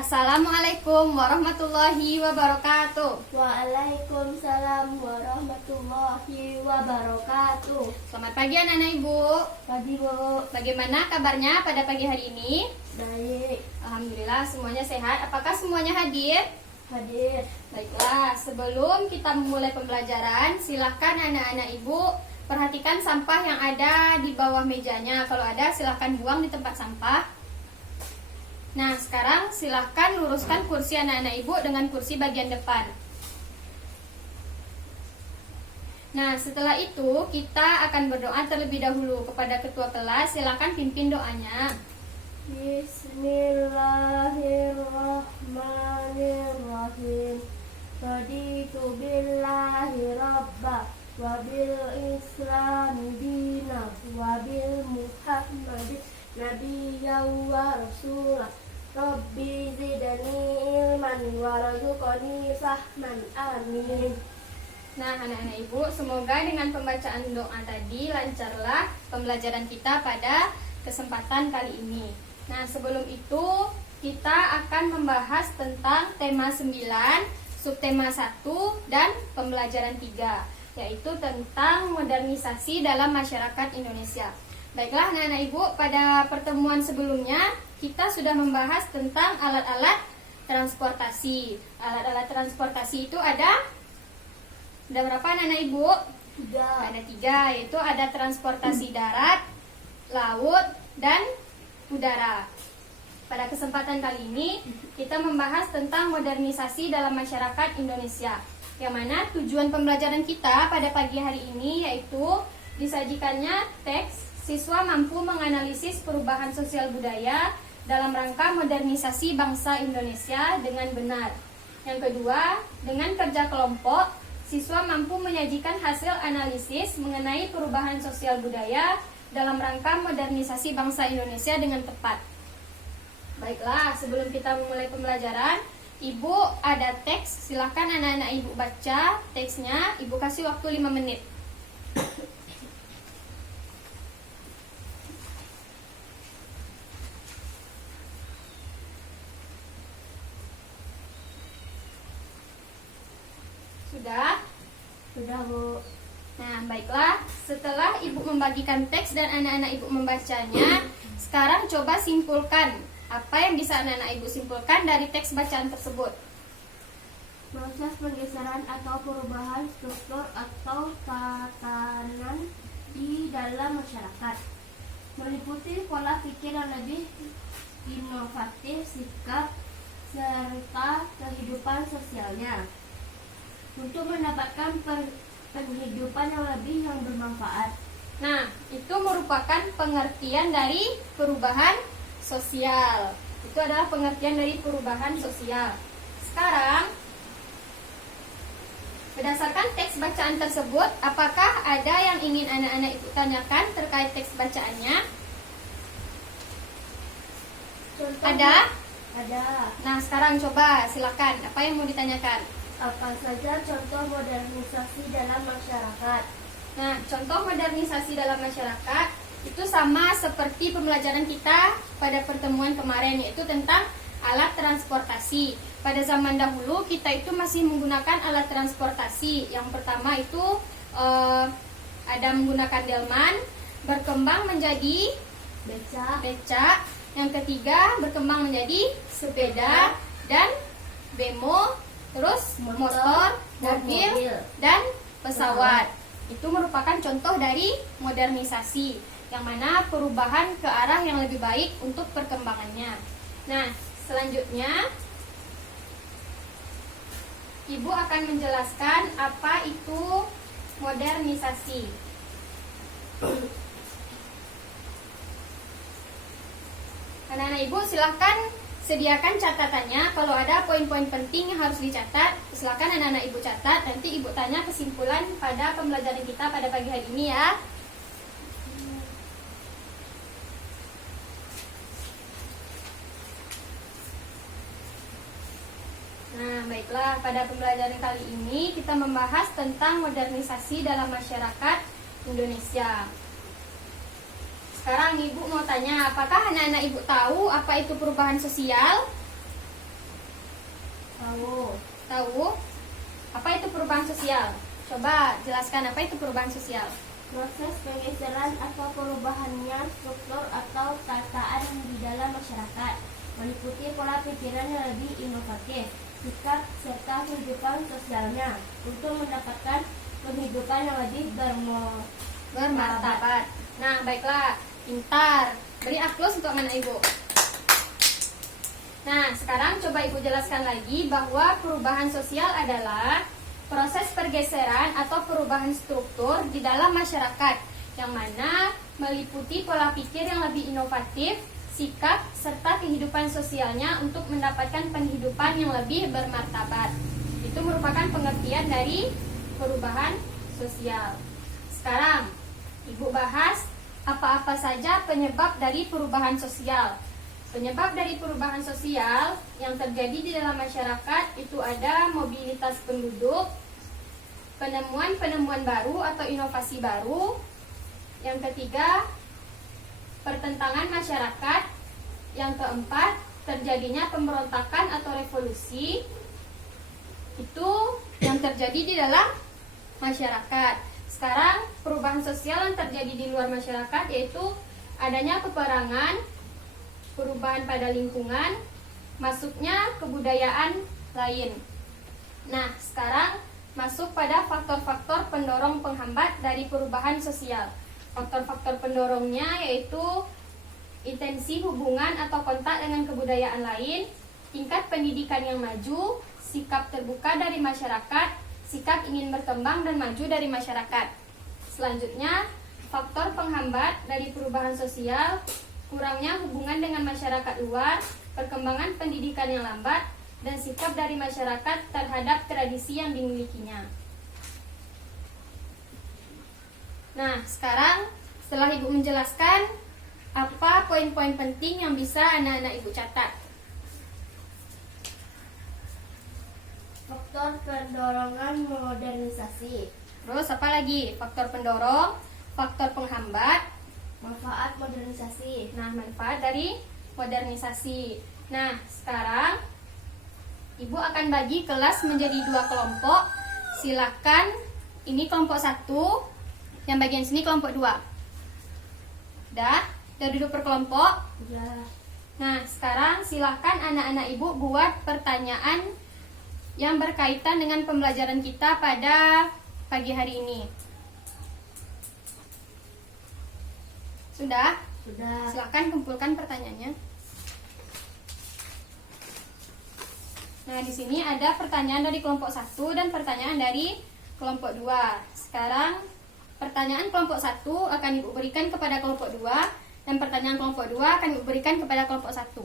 Assalamualaikum warahmatullahi wabarakatuh. Waalaikumsalam warahmatullahi wabarakatuh. Selamat pagi anak-anak ibu. Pagi Bu. Bagaimana kabarnya pada pagi hari ini? Baik. Alhamdulillah semuanya sehat. Apakah semuanya hadir? Hadir. Baiklah, sebelum kita memulai pembelajaran, silahkan anak-anak ibu perhatikan sampah yang ada di bawah mejanya. Kalau ada silahkan buang di tempat sampah. Nah, sekarang silahkan luruskan kursi anak-anak ibu dengan kursi bagian depan. Nah, setelah itu kita akan berdoa terlebih dahulu kepada ketua kelas. Silahkan pimpin doanya. Bismillahirrahmanirrahim. Raditu billahi rabba wa bil islami dina wa bil muhammadin nabiyyan wa rasulah. Rabbi zidni ilman warzuqni fahman. Amin. Nah, anak-anak ibu, semoga dengan pembacaan doa tadi lancarlah pembelajaran kita pada kesempatan kali ini. Nah, sebelum itu kita akan membahas tentang tema 9, subtema 1 dan pembelajaran 3, yaitu tentang modernisasi dalam masyarakat Indonesia. Baiklah anak-anak ibu, pada pertemuan sebelumnya kita sudah membahas tentang alat-alat transportasi. Alat-alat transportasi itu ada berapa anak-anak ibu? Ada 3, yaitu ada transportasi darat, laut, dan udara. Pada kesempatan kali ini kita membahas tentang modernisasi dalam masyarakat Indonesia, yang mana tujuan pembelajaran kita pada pagi hari ini yaitu disajikannya teks siswa mampu menganalisis perubahan sosial budaya dalam rangka modernisasi bangsa Indonesia dengan benar. Yang kedua, dengan kerja kelompok, siswa mampu menyajikan hasil analisis mengenai perubahan sosial budaya dalam rangka modernisasi bangsa Indonesia dengan tepat. Baiklah, sebelum kita memulai pembelajaran, ibu ada teks, silahkan anak-anak ibu baca teksnya. Ibu kasih waktu 5 menit. Sudah? Sudah Bu. Nah, baiklah. Setelah ibu membagikan teks dan anak-anak ibu membacanya, sekarang coba simpulkan. Apa yang bisa anak-anak ibu simpulkan dari teks bacaan tersebut? Proses pergeseran atau perubahan struktur atau tatanan di dalam masyarakat meliputi pola pikir yang lebih inovatif, sikap, serta kehidupan sosialnya untuk mendapatkan penghidupan yang bermanfaat. Nah, itu merupakan pengertian dari perubahan sosial. Itu adalah pengertian dari perubahan sosial. Sekarang, berdasarkan teks bacaan tersebut, apakah ada yang ingin anak-anak ibu tanyakan terkait teks bacaannya? Ada? Ada. Nah, sekarang coba silakan. Apa yang mau ditanyakan? Apa saja contoh modernisasi dalam masyarakat? Nah, contoh modernisasi dalam masyarakat itu sama seperti pembelajaran kita pada pertemuan kemarin, yaitu tentang alat transportasi. Pada zaman dahulu kita itu masih menggunakan alat transportasi. Yang pertama itu ada menggunakan delman, berkembang menjadi becak. Yang ketiga berkembang menjadi sepeda dan bemo, terus motor, mobil, dan pesawat. Itu merupakan contoh dari modernisasi, yang mana perubahan ke arah yang lebih baik untuk perkembangannya. Nah, selanjutnya ibu akan menjelaskan apa itu modernisasi. Anak-anak ibu silahkan sediakan catatannya. Kalau ada poin-poin penting yang harus dicatat, silakan anak-anak ibu catat. Nanti ibu tanya kesimpulan pada pembelajaran kita pada pagi hari ini ya. Nah, baiklah, pada pembelajaran kali ini kita membahas tentang modernisasi dalam masyarakat Indonesia. Sekarang ibu mau tanya, apakah anak-anak ibu tahu apa itu perubahan sosial? sosial. Coba jelaskan apa itu perubahan sosial. Proses pergeseran atau perubahannya struktur atau tataan di dalam masyarakat, meliputi pola pikiran yang lebih inovatif, sikap serta kehidupan sosialnya untuk mendapatkan kehidupan yang lebih Bermartabat. Nah, baiklah, pintar. Beri aplaus untuk anak ibu. Nah, sekarang coba ibu jelaskan lagi bahwa perubahan sosial adalah proses pergeseran atau perubahan struktur di dalam masyarakat yang mana meliputi pola pikir yang lebih inovatif, sikap, serta kehidupan sosialnya untuk mendapatkan penghidupan yang lebih bermartabat. Itu merupakan pengertian dari perubahan sosial. Sekarang, ibu bahas apa-apa saja penyebab dari perubahan sosial. Penyebab dari perubahan sosial yang terjadi di dalam masyarakat itu ada mobilitas penduduk, penemuan-penemuan baru atau inovasi baru. Yang ketiga, pertentangan masyarakat. Yang keempat, terjadinya pemberontakan atau revolusi. Itu yang terjadi di dalam masyarakat. Sekarang, perubahan sosial yang terjadi di luar masyarakat yaitu adanya peperangan, perubahan pada lingkungan, masuknya kebudayaan lain. Nah, sekarang masuk pada faktor-faktor pendorong penghambat dari perubahan sosial. Faktor-faktor pendorongnya yaitu intensi hubungan atau kontak dengan kebudayaan lain, tingkat pendidikan yang maju, sikap terbuka dari masyarakat, sikap ingin berkembang dan maju dari masyarakat. Selanjutnya, faktor penghambat dari perubahan sosial, kurangnya hubungan dengan masyarakat luar, perkembangan pendidikan yang lambat, dan sikap dari masyarakat terhadap tradisi yang dimilikinya. Nah, sekarang setelah ibu menjelaskan, apa poin-poin penting yang bisa anak-anak ibu catat? faktor pendorongan modernisasi, Terus apa lagi? Faktor pendorong, faktor penghambat. manfaat modernisasi. Nah, manfaat dari modernisasi. Nah, sekarang ibu akan bagi kelas menjadi 2 kelompok. Silakan, ini kelompok 1, yang bagian sini kelompok 2. Udah duduk per kelompok. Udah. Nah, sekarang silakan anak-anak ibu buat pertanyaan yang berkaitan dengan pembelajaran kita pada pagi hari ini. Sudah? Sudah. Silakan kumpulkan pertanyaannya. Nah, di sini ada pertanyaan dari kelompok 1 dan pertanyaan dari kelompok 2. Sekarang pertanyaan kelompok 1 akan ibu berikan kepada kelompok 2 dan pertanyaan kelompok 2 akan ibu berikan kepada kelompok 1.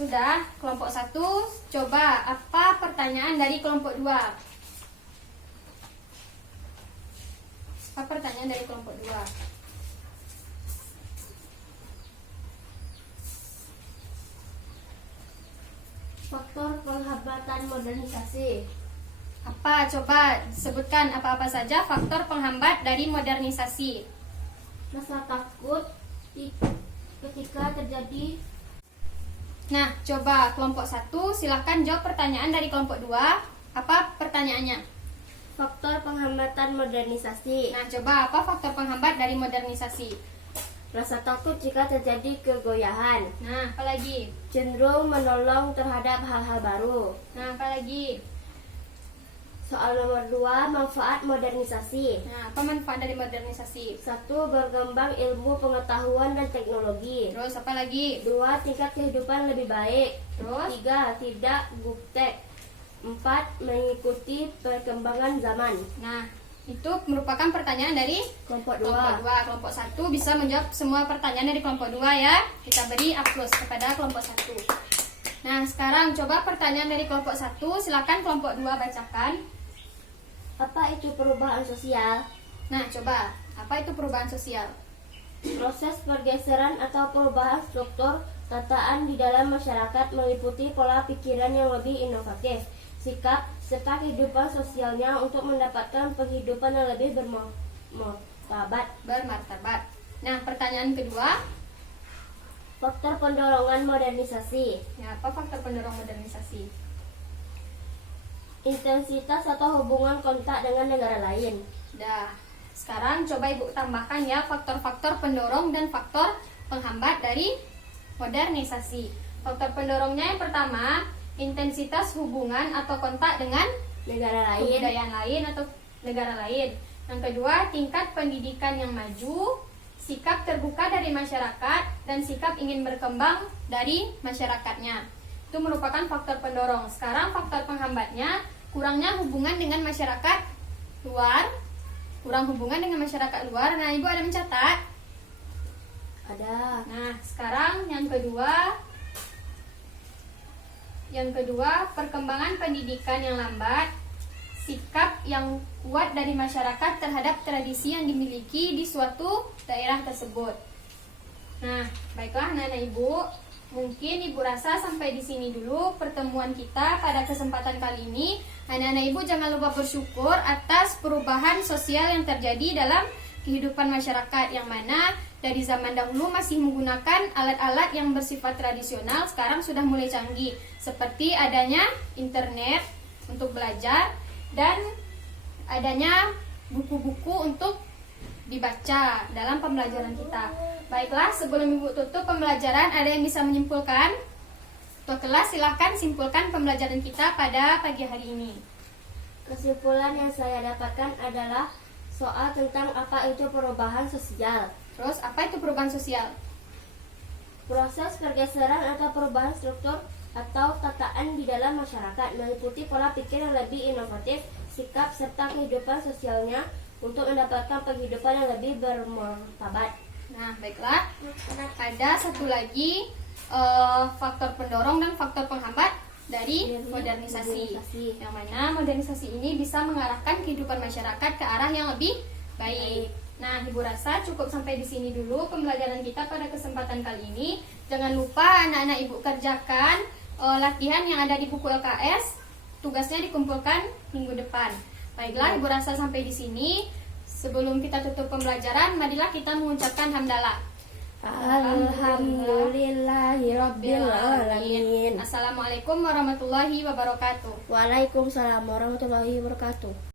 Sudah, kelompok 1, coba apa pertanyaan dari kelompok 2? Apa pertanyaan dari kelompok 2? Faktor penghambatan modernisasi. Apa? Coba sebutkan apa-apa saja faktor penghambat dari modernisasi. Rasa takut ketika terjadi. Nah, coba kelompok 1 silahkan jawab pertanyaan dari kelompok 2. Apa pertanyaannya? Faktor penghambatan modernisasi. Nah, coba apa faktor penghambat dari modernisasi? Rasa takut jika terjadi kegoyahan. Nah, apa lagi? Cenderung menolong terhadap hal-hal baru. Nah, apa lagi? Soal nomor 2, manfaat modernisasi. Nah, apa manfaat dari modernisasi? 1. Berkembang ilmu pengetahuan dan teknologi. Terus apa lagi? 2. Tingkat kehidupan lebih baik. Terus? 3. Tidak gaptek. 4. Mengikuti perkembangan zaman. Nah, itu merupakan pertanyaan dari Kelompok kelompok 2. 2. Kelompok 1 bisa menjawab semua pertanyaan dari kelompok 2 ya. Kita beri aplaus kepada kelompok 1. Nah, sekarang coba pertanyaan dari kelompok 1. Silakan kelompok 2 bacakan. Apa itu perubahan sosial? Nah, coba apa itu perubahan sosial? Proses pergeseran atau perubahan struktur tataan di dalam masyarakat meliputi pola pikiran yang lebih inovatif, sikap, serta kehidupan sosialnya untuk mendapatkan penghidupan yang lebih Bermartabat. Nah, pertanyaan kedua. Faktor pendorongan modernisasi. Ya, apa faktor pendorong modernisasi? intensitas atau hubungan kontak dengan negara lain. Dah. Sekarang coba Ibu tambahkan ya faktor-faktor pendorong dan faktor penghambat dari modernisasi. Faktor pendorongnya yang pertama, intensitas hubungan atau kontak dengan Negara lain. kebudayaan lain atau negara lain. Yang kedua, tingkat pendidikan yang maju, sikap terbuka dari masyarakat, dan sikap ingin berkembang dari masyarakatnya. Itu merupakan faktor pendorong. Sekarang faktor penghambatnya, kurangnya hubungan dengan masyarakat luar. Kurang hubungan dengan masyarakat luar. Nah, Ibu ada mencatat? Ada. Nah, sekarang yang kedua, perkembangan pendidikan yang lambat, sikap yang kuat dari masyarakat terhadap tradisi yang dimiliki di suatu daerah tersebut. Nah, baiklah anak-anak Ibu, mungkin Ibu rasa sampai di sini dulu pertemuan kita pada kesempatan kali ini. Anak-anak Ibu jangan lupa bersyukur atas perubahan sosial yang terjadi dalam kehidupan masyarakat, yang mana dari zaman dahulu masih menggunakan alat-alat yang bersifat tradisional, sekarang sudah mulai canggih, seperti adanya internet untuk belajar dan adanya buku-buku untuk dibaca dalam pembelajaran kita. Baiklah, sebelum Ibu tutup pembelajaran, ada yang bisa menyimpulkan? Ketua kelas, silahkan simpulkan pembelajaran kita pada pagi hari ini. Kesimpulan yang saya dapatkan adalah soal tentang apa itu perubahan sosial. Terus, apa itu perubahan sosial? Proses pergeseran atau perubahan struktur atau tataan di dalam masyarakat meliputi pola pikir yang lebih inovatif, sikap serta kehidupan sosialnya untuk mendapatkan penghidupan yang lebih bermartabat. Nah, baiklah. Ada satu lagi faktor pendorong dan faktor penghambat dari modernisasi. Yang mana modernisasi ini bisa mengarahkan kehidupan masyarakat ke arah yang lebih baik. Nah, Ibu rasa cukup sampai di sini dulu pembelajaran kita pada kesempatan kali ini. Jangan lupa anak-anak Ibu kerjakan latihan yang ada di buku LKS. Tugasnya dikumpulkan minggu depan. Baiklah, Ibu rasa sampai di sini. Sebelum kita tutup pembelajaran, marilah kita mengucapkan hamdalah. Alhamdulillahirabbil alamin. Assalamualaikum warahmatullahi wabarakatuh. Waalaikumsalam warahmatullahi wabarakatuh.